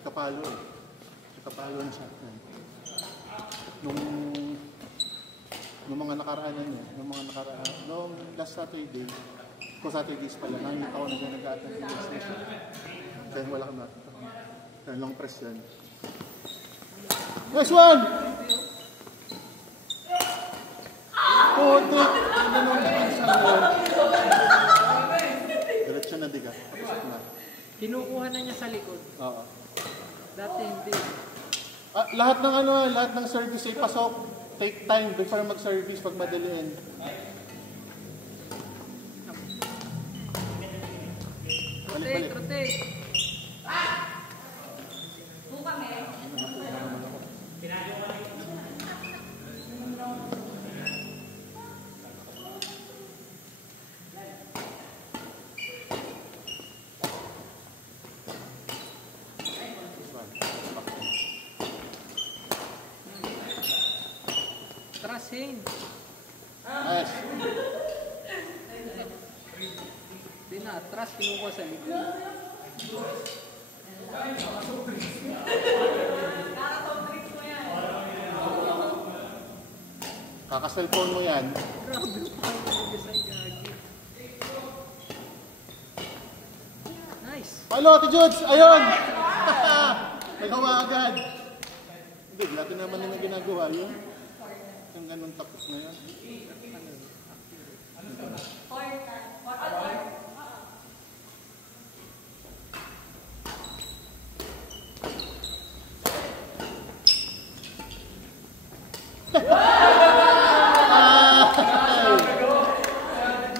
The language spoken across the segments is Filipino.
Kapalo eh. Kapalo na siya. Nung mga nakaraan niya, nung last Saturday, kung Saturdays pala, nakikita ko na siya nag-a-attend ng session. Kaya wala kang nakita. Kaya long press yan. Nice one! Putik! Ano nung diretso na diga. Tapos na. Kinukuha na niya sa likod. Oo. Dati hindi. Lahat ng service ay pasok. Take time before mag-service pag madaliin. Balik. Rotate. Trasin. Nice. Di na, atras, kinukuha sa likod. Kaka-cellphone mo yan. Grabe pa yung sa gagi. Nice. Hello, Ate Judes! Ayun! Nagawa agad. Hindi, lahat naman na ginagawa yun. Yung ganun tapos na yun.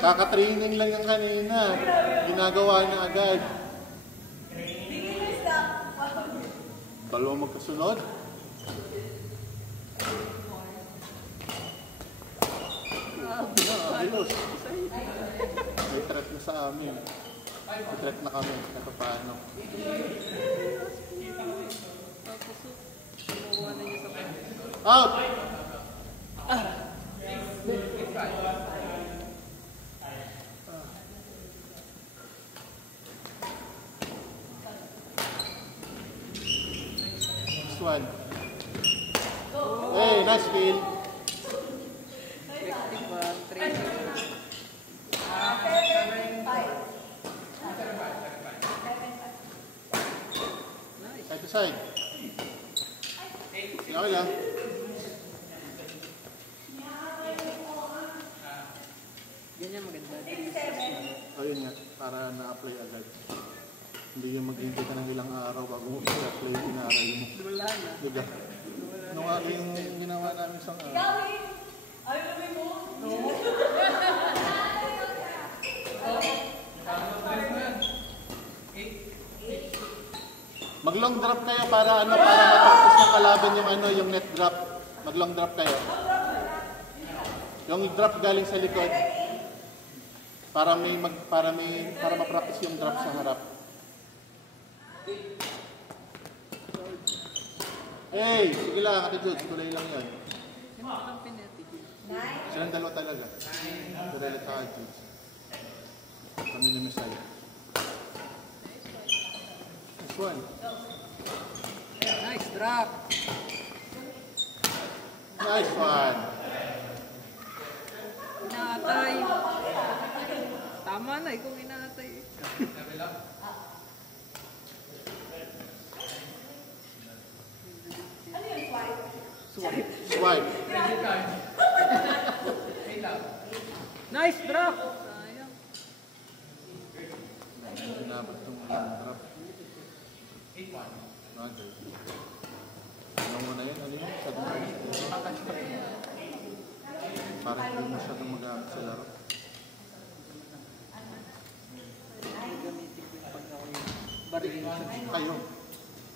Kaka-training lang yung kanina. Ginagawa na agad. Dalawa magkasunod. Ayos. May threat na sa amin. May threat na kami. Ito paano. Tapos, kinukuha na niya sa kanya. Out! Next one. Hey, nice kill. Effective ba? Training. Nice. Side to side. Okay lang. Ganyan maganda. Ayun nga, para na-apply agad. Hindi yung maghintay ka ng ilang araw bago mo i-apply yung inaral mo. Wala na. Diba? Nung aking ginawa namin isang araw. Mag-long drop kayo para matapos ng kalaban yung net drop. Mag-long drop kayo. Yung drop galing sa likod. Para ma-practice yung drop sa harap. Hey, sige lang, Ate Judes, tulay lang yun. Sino ang pinetigil? Silang dalawa talaga. Turel at Ate Judes. Kami ni Messiah. Next one. Nice drop. Nice one. Inaatay. Tama na eh kung inaatay. Swipe. Nice drop. Sayang. Tinabot itong drop. Okay. Ano mo na yun? Ano yun? Parang hindi masyadong mag-aakit sa laro. Gamitin ko yung pag ako yung variation. Kayo.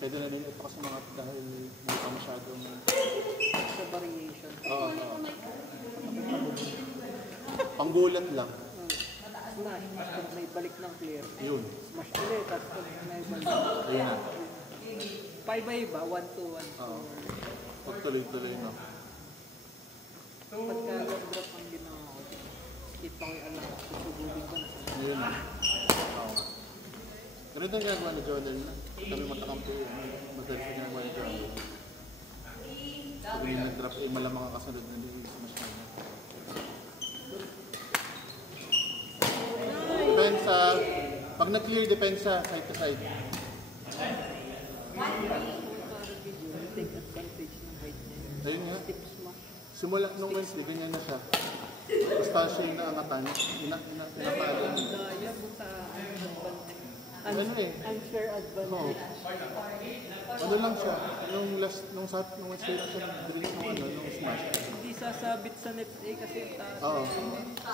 Pwede na rin ito kasi mga dahil hindi pa masyadong... Sa variation. Oo. Panggulat lang. Smash. Pag may balik ng clear. Yun. Smash ulit. Tapos pag may balik. Ayun na. 5-5 ba? 1-2, 1-4. Oo. Pag tuloy-tuloy na. Pagka drop ang ginawa ko, kita ko yung alam. Susugubin ko na sa Ayun na. Oo. Ganito ang ginagawa ni Jordan na. Kami matakampi. Madalas ang ginagawa ni Jordan. Pag yung nag-drop, malamang ang kasunod na smash na niya. Depensa. Pag na-clear, depensa. Side to side. Take advantage ng height niya. Ayun nga. Tips mo. Simula nung Wednesday, ganyan na siya. Basta siya yung naangatan. Pinapaalan. Daya mo sa Ano eh? unfair Oo. advantage. Ano lang siya? Nung Wednesday lang siya nag-release nung smash. Hindi sasabit sa net A kasi yung taas. Oo.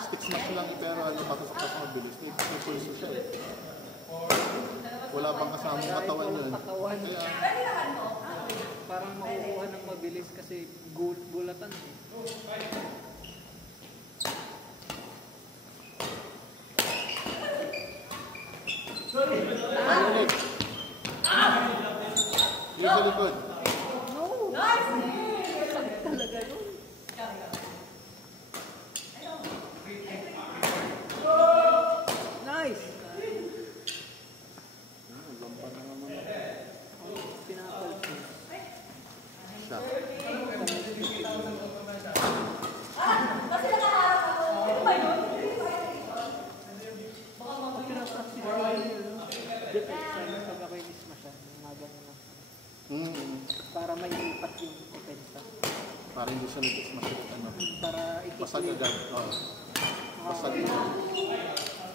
Stick smash lang eh, pero pasok mabilis. May pulso siya eh. Wala pang kasamang katawan yun. Katawan. Kaya, Parang makukuha ng mabilis kasi gulatan eh. ulit. Yung sa likod. No! Nice! Talaga yun. Nice! Lampan na naman. Pinapal ko. Siya. Pinapal si Roy. Depende sa pag ako'y misma siya. Magang na. Para may ipat yung opensa. Para hindi siya nag-smash ulit. Ano. Para Pasag ikikli. agad. Oo. Pasag agad.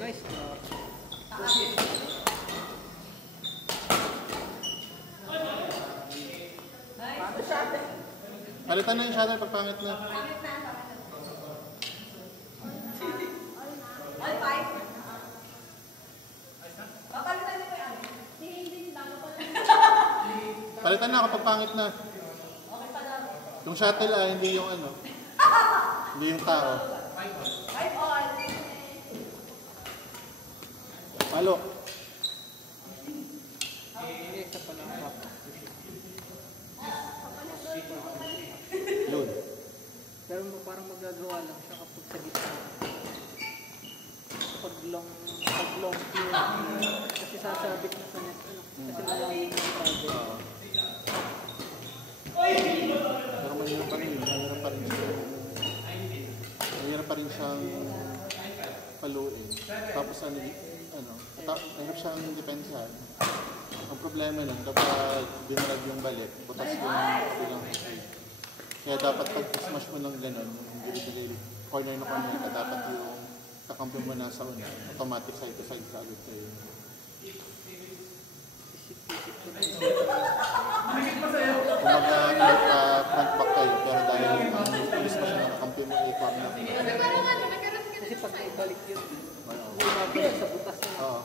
Nice job. Palitan na yung shadow pag pangit na. Palitan na kapag pangit na. Yung shuttle hindi yung ano. Hindi yung tao. Palo. Isa pa lang ako. Yun. Pero parang magagawa lang siya kapag sa gitna. Pag long clear. Kasi sasabit na sa net. Kasi malayo na yung target. Pero mahirap pa rin. Mahirap pa rin siyang paluin. Tapos mahirap siyang depensahan. Ang problema nun, kapag binarag yung balik, butas yung kabilang side. Kaya dapat pag smash mo ng gano'n, yung corner na corner ka, dapat yung kakampi mo na sa una, automatic side to side ka agad sa'yo. Isip-isip ko na yun. Kumaga, front back kayo, pero dahil pulis mo siya ng kakampi mo, corner mo. Kasi pag naibalik yun, Oo. bumabalik sa butas na. Oo.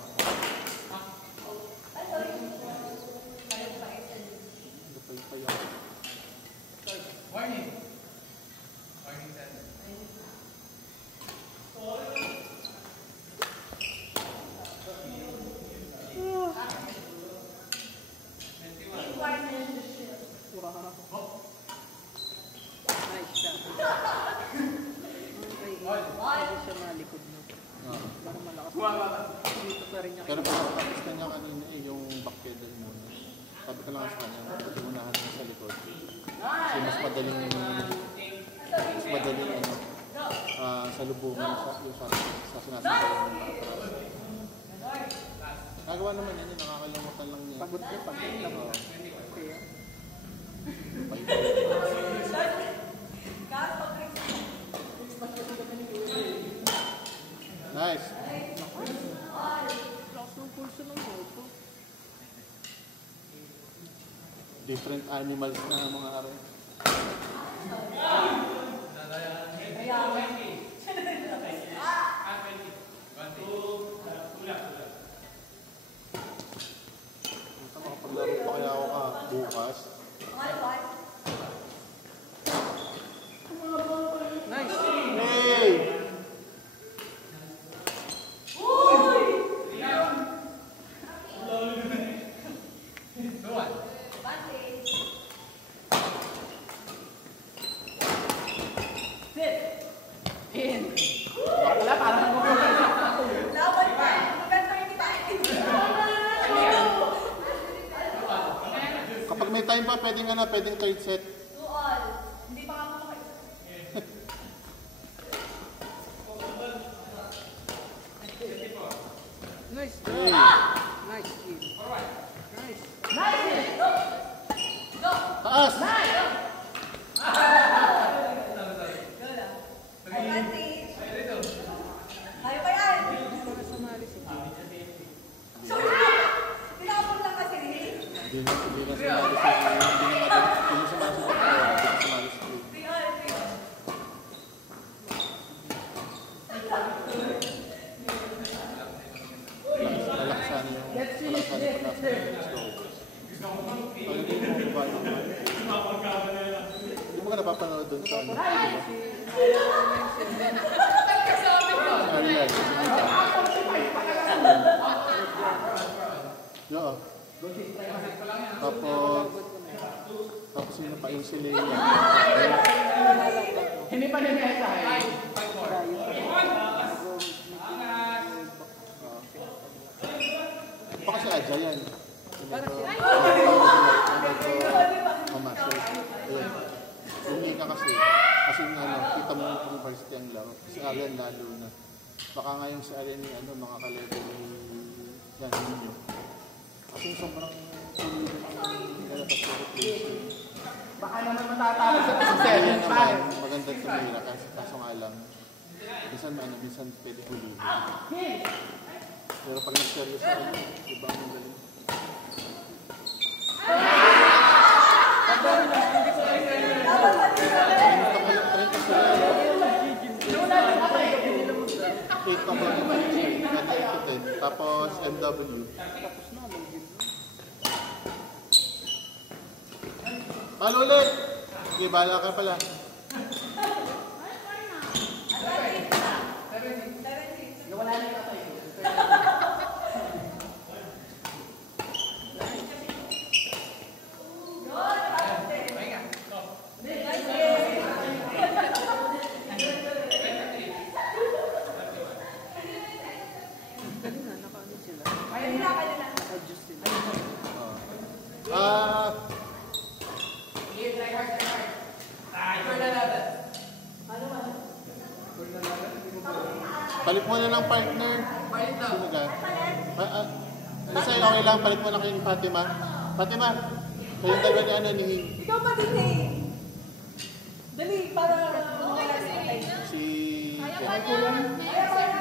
Nice shot. Hindi siya nalikod mo. Parang malakas. Dito pa rin niya. Pero pagkakapis na niya kanina yung backpedal muna. Sabi ko lang sa kanya, pag-unahan mo sa likod. Kasi mas madaling sa lubungan sa sinasakay ng atras. Nagawa naman yun, nakakalimutan lang niya. Pagod na pagod lang. Oo. Kaya, Nice. lakas ng pulso ng moto. Different animals na mga are. Makapaglaro pa kaya ako bukas. Nice. Hey! Anytime pa, pwedeng third set. To all. Hindi pa nga makakaisa. Nice. Okay. Nice. Nice! Go! Taas! Advantage! Ayaw pa yan! Para sumali si Jim. Sorry! Tinapon lang kasi. Hindi na sumali sa Hindi mo ka napapanood doon sa ano? Ariel. Yo. Tapos sino pa yung si Leia? Hindi pa nimesa eh. Baka si Aja yan. Hindi ka kasi kita mo yung university ang laro. Si Arian lalo na. Baka ngayon si Arian ni mga ka-level ni yan ninyo. Kasi sobrang tuloy ng nilalapas na replacement. Baka naman matatapos sa Arian 7-5. naman, magandang tumira kaso nga lang. Minsan pwede hulihin. Pero pag nag-serious ako, iba ang galing. Tapos MW. Palo ulit! Okay, bahala ka pala. Palit mo na ng partner. Sino ka? Kasi okay lang, palit mo na kayo ni Fatima. Fatima, kayong dalawa ni ano ni... Ikaw pa din eh. Dali, para Si...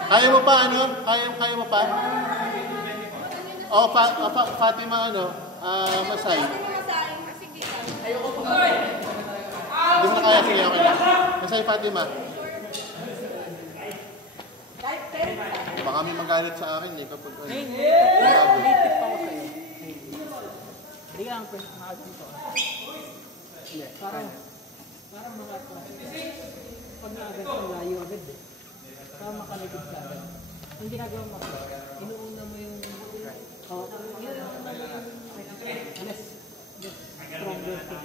Kaya mo pa ano? Kaya mo pa? Fatima Masay. Hindi mo na kaya, sige, okay lang. Masay Fatima. Baka may magalit sa akin eh kapag ano. May tip ako sa'yo. Hindi ka ang pinakaagin ko. Parang mga ito. Pag naagad ka, layo agad eh. Para makaligid ka agad. Ang ginagawa mo, inuuna mo yung... Less stronger foot.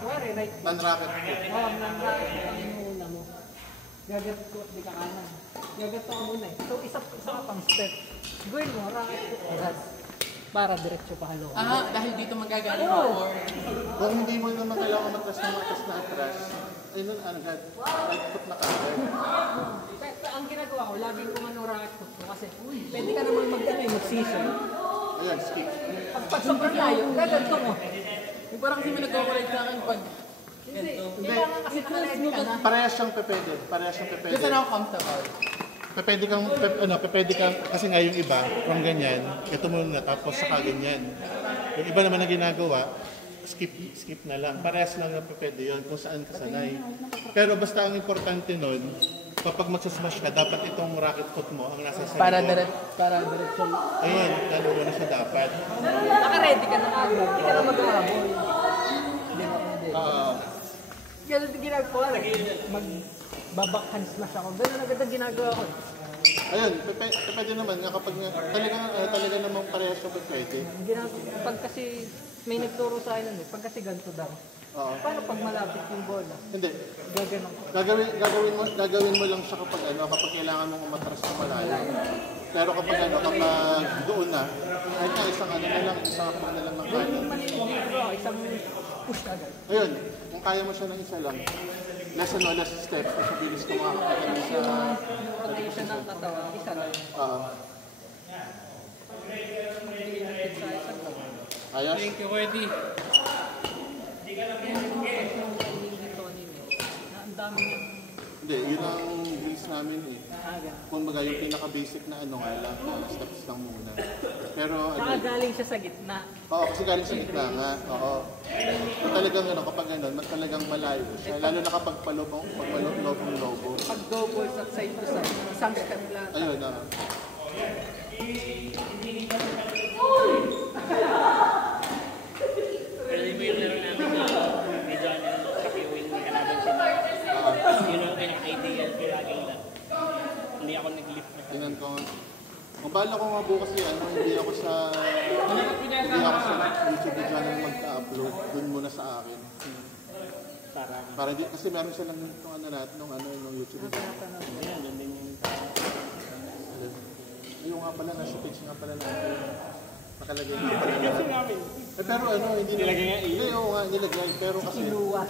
Kuwari, right? Non-racket. Non-racket. Ang inuuna mo. Gagat ko, di ka kanan. Gagat ka muna eh. So, isa ka pang step. Gawin mo, racket ko agad. Para diretso pa halo. Dahil dito magagaling mo. Kung hindi mo naman kailangan matras na atras, ayun agad. Right foot na kagad. Ang ginagawa ko, laging kumano racket ko. Kasi, pwede ka naman mag-season. Ayan, stick. Pag sobrang layo, gaganto mo. Yung parang kasi may nagkakulit sa akin pag... Hindi. Kailangan kasi nakaready ka na. Parehas siyang pepede. Kasi na ako comfortable. Pepede kang, kasi nga yung iba, from ganyan, ito muna, tapos saka ganyan. Yung iba naman na ginagawa, skip na lang. Parehas lang yung pepede yun, kung saan ka sanay. Pero basta ang importante nun, kapag magsasmash ka, dapat itong racket foot mo ang nasa sa Para likod. diretso. Ayun, lalo mo na siya dapat. Naka-ready ka na agad. Hindi ka na mag-habol. Hindi mo pwede. Ganun din ginagawa. Mag-babackhand smash ako. Ganun agad ang ginagawa ko. Ayun, pepede naman nga kapag talaga namang parehas yung pepede. Pag kasi may nagturo sa akin nun eh. Pag kasi ganito daw. Oo. Paano pag malapit yung bola? Hindi. Gaganon ko. Gagawin mo lang siya kapag kapag kailangan mong umatras ng malayo. Pero kapag ano, kapag doon na, kahit na isang ano na lang, isang akong na lang ng kanan. Isang push agad. Ayun, kung kaya mo siya ng isa lang, less and less steps, kasi bilis ko makakita sa... Rotation ng katawan, isa lang. Limited sa isang katawan. Ayos? Thank you, Wendy. Ang dami ng... Hindi, yun ang drills namin eh. Aga. Kung baga yung pinaka-basic na ano nga lang, steps lang muna. Pero ano... Nakagaling siya sa gitna. Oo, kasi galing sa gitna nga. Oo. Talagang ano, kapag ano, talagang malayo siya. Lalo na kapag palobong lobo. Pag go balls at side to side, isang step lang. Ayun na. Pero di ba yung laro namin na medyo ano, kapiwin ng kalaban sila. Yun ang pinaka-ideal ko laging lang. Hindi ako nag-lift na. Tingnan ko. Kung bala ko nga bukas yan, hindi ako sa YouTube channel magka-upload. Doon muna sa akin. Para di, kasi meron silang itong ano natin, nung YouTube channel. Ayan, yun din yung Ayun nga pala, nasa page nga pala natin. Nakalagay nga pala natin. Pero ano, hindi nilagay nga. Hindi, oo nga, nilagay. Pero kasi... Inuwa.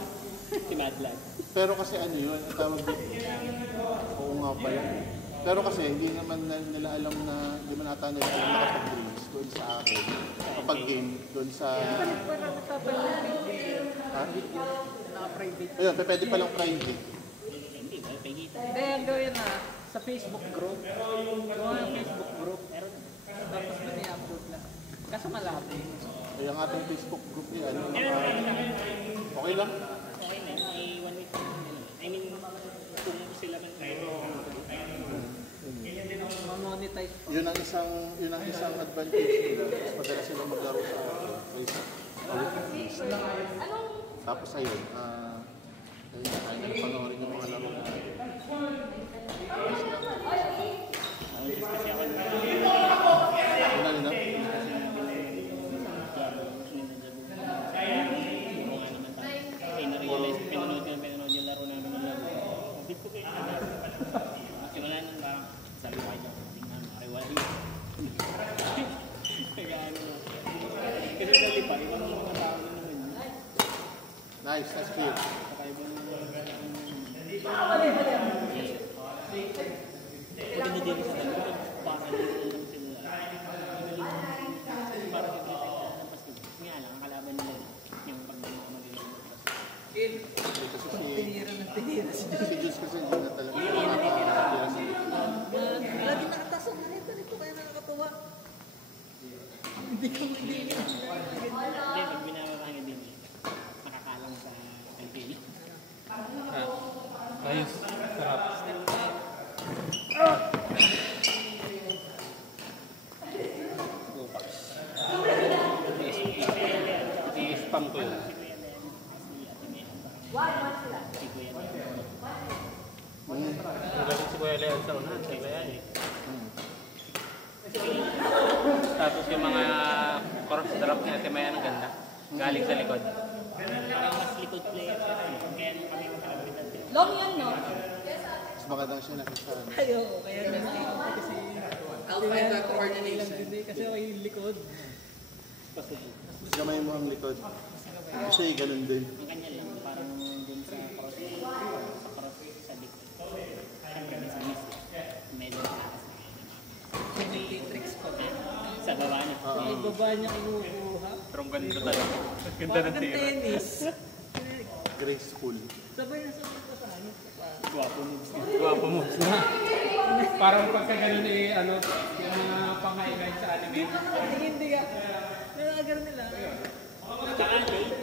si Madlad. Pero kasi ano yun, ang tawag dito. Oo nga pala. Pero kasi hindi naman nila alam na, hindi man ata nila alam nakapag-release doon sa akin. Kapag game, doon sa... Parang nagpapalit Ha? naka-private. Ayun, pwede palang private. Hindi, may pagkita. Hindi, ang gawin na sa Facebook group. Gawa ng Facebook group. Tapos doon i-upload lang. Kaso malabo. Kaya ang ating Facebook group yan, ano, okay lang. Okay na, may 1 week. I mean, kung sila man kayo, Ma-monetize pa. Yun ang isang advantage nila. Mas madalas silang maglaro sa Facebook. Tapos ayun, ayun, kaya na panoorin yung mga laro natin. Ano na? na-realize, pinanood yung laro namin ng laro. Bit ko kayo na. Simula nun parang, sabi ko kayo, tingnan, makiwari. Nag-ano. Kasi sa lipa, ibang mga tao na naman. Nice clear. Saka ibang pag hindi dito sa dalawa, parang dito lang sila. Parang nag-detect ng basketball. Nga lang, ang kalaban nila yung pag magiging Kasi Tinira ng tinira si si Jules kasi hindi na talaga nakakatira sa likod. Lagi nakatasok na rin. Ito kaya nakakatuwa. Hindi ko hindi. Hindi, pag binababangin din, nakakalang sa LPL. Ayos. Sarap. I-spam ko yun. Magaling si Kuya Leon sa unahan. Kaya yan eh. Tapos yung mga cross drop niya, Timaya ang ganda. Galing sa likod. Parang mas likod player ka rin. Kaya nung kami magkakabitan din. Long yan, no? Mas magandang siya nakasama. Ayo, kaya gusto ko kasi I'll find the coordination. kasi ako yung likod. Mas gamay mo ang likod. Kasi ganun din. Ang kanya lang, parang dun sa cross, sa likod. Siyempre, may samis. Medyo nakakas na Hindi tricks pa. sa baba niya. Sa baba niya kinukuha. Pero ang ganda talaga. Ganda Parang ng tira. tennis. Graceful. Sabay na sabay ko sa kanya. Guwapo moves niya. Guwapo mo. Parang pagka ganun eh, ano, yung mga pang-highlight sa anime. Hindi ka. Nalagar nila. Tsaka late,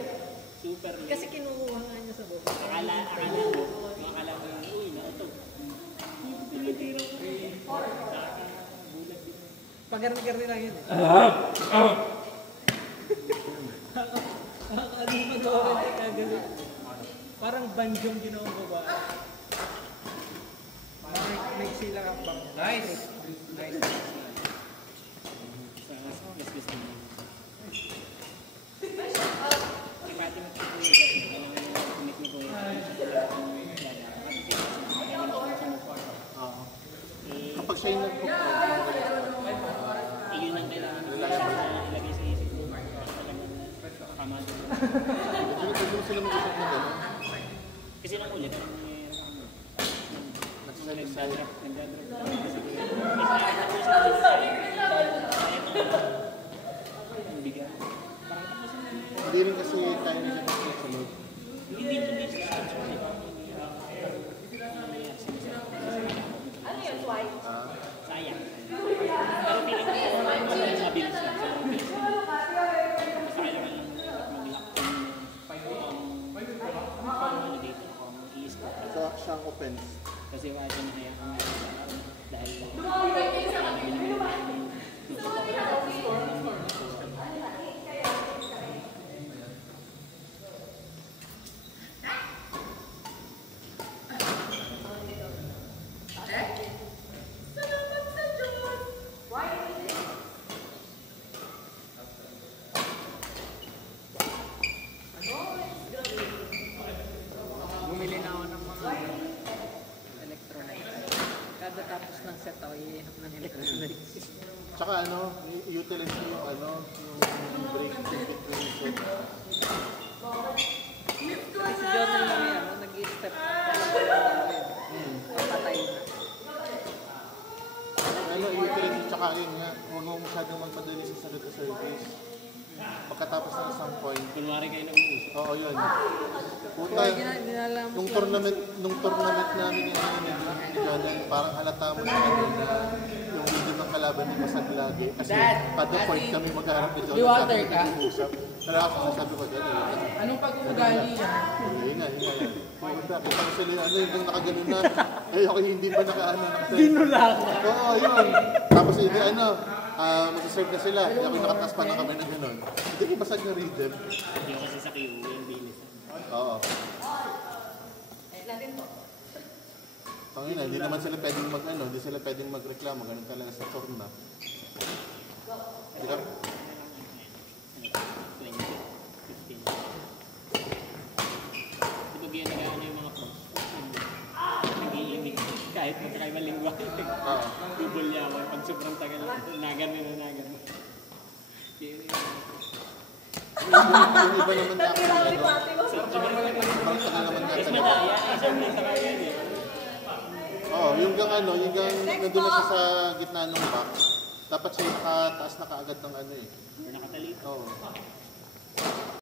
super late. Kasi kinukuha nga niya sa baba. Akala mo yung, uy, nauto. Pagarni-garni lang yun eh. Ano yung mag-orin ay kagano. Parang banjong ginawang babae. May sila kang bang. Nice. Nice. Mas gusto mo. Pati mo sa kuya, kumit ni kuya. Kapag siya yung nag-book, Pwede mo sila mag-usap na gano'n. Kasi nang ulit, ang nangyayari sa kanya. Nagsasalita. Nagdadrop. Ang bigat. Parang tapos na. Hindi rin kasi tayo nila sunod. Hindi sa sunod. Ano yun, twice? Sayang. Pero piling ko, mabilis lang. Mas kailangan lang mag-lock kung dito, kung i-score. So, siyang offense. Kasi wala siya nahayaan dahil Bumili na ako ng mga electrolyte. Kada tapos ng set ako, iinom ng electrolytes. Tsaka ano, utilize mo yung ano, yung break in between set. Kasi si John yung nag-i-step papatay na. Ano, utilize mo, tsaka yun nga, huwag mo masyadong magpadali sa sagot sa service. Pagkatapos ng isang point, kunwari kayo nag-uusap. oo yun. Puta, Kaya dinala mo nung tournament namin ni Jordan, parang halata mo na ano na yung video ng kalaban ni Masag lagi. Kasi kada point kami magharap ni Jordan. May water ka? Pero ako sabi ko dyan, Anong pag-uugali yan? yun nga. Puta, kita ko sila, ano yung nakaganon na. Eh, ako hindi pa nakaano. Ginulang. Oo, yun. Tapos yun, ano, mag-serve na sila. Ako yung nakatas pa ng kamay na gano'n. Hindi ko Masag na rhythm. Hindi ko kasi sa QA yung bilis. Oo. Natin po. Pangina, hindi naman sila pwedeng mag-ano, hindi sila pwedeng magreklamo. Ganun talaga sa torna. Hindi ka? 20, 15. Di ba ginagawa na yung mga pros? Nag-iimig. Kahit mag-try malingwa. Oo. Bubulyawan. Pag sobrang tagal, nagan na nagan. Yung iba naman na ako, ano, Sobrang tagal. sobrang tagal naman nga Mas talaga. madaya. Isang minsa kaya yun eh. Oo, yung gang ano, yung gang nandun na siya sa gitna ng box. Dapat siya nakataas na kaagad ng ano eh. Nakatalik. Oo.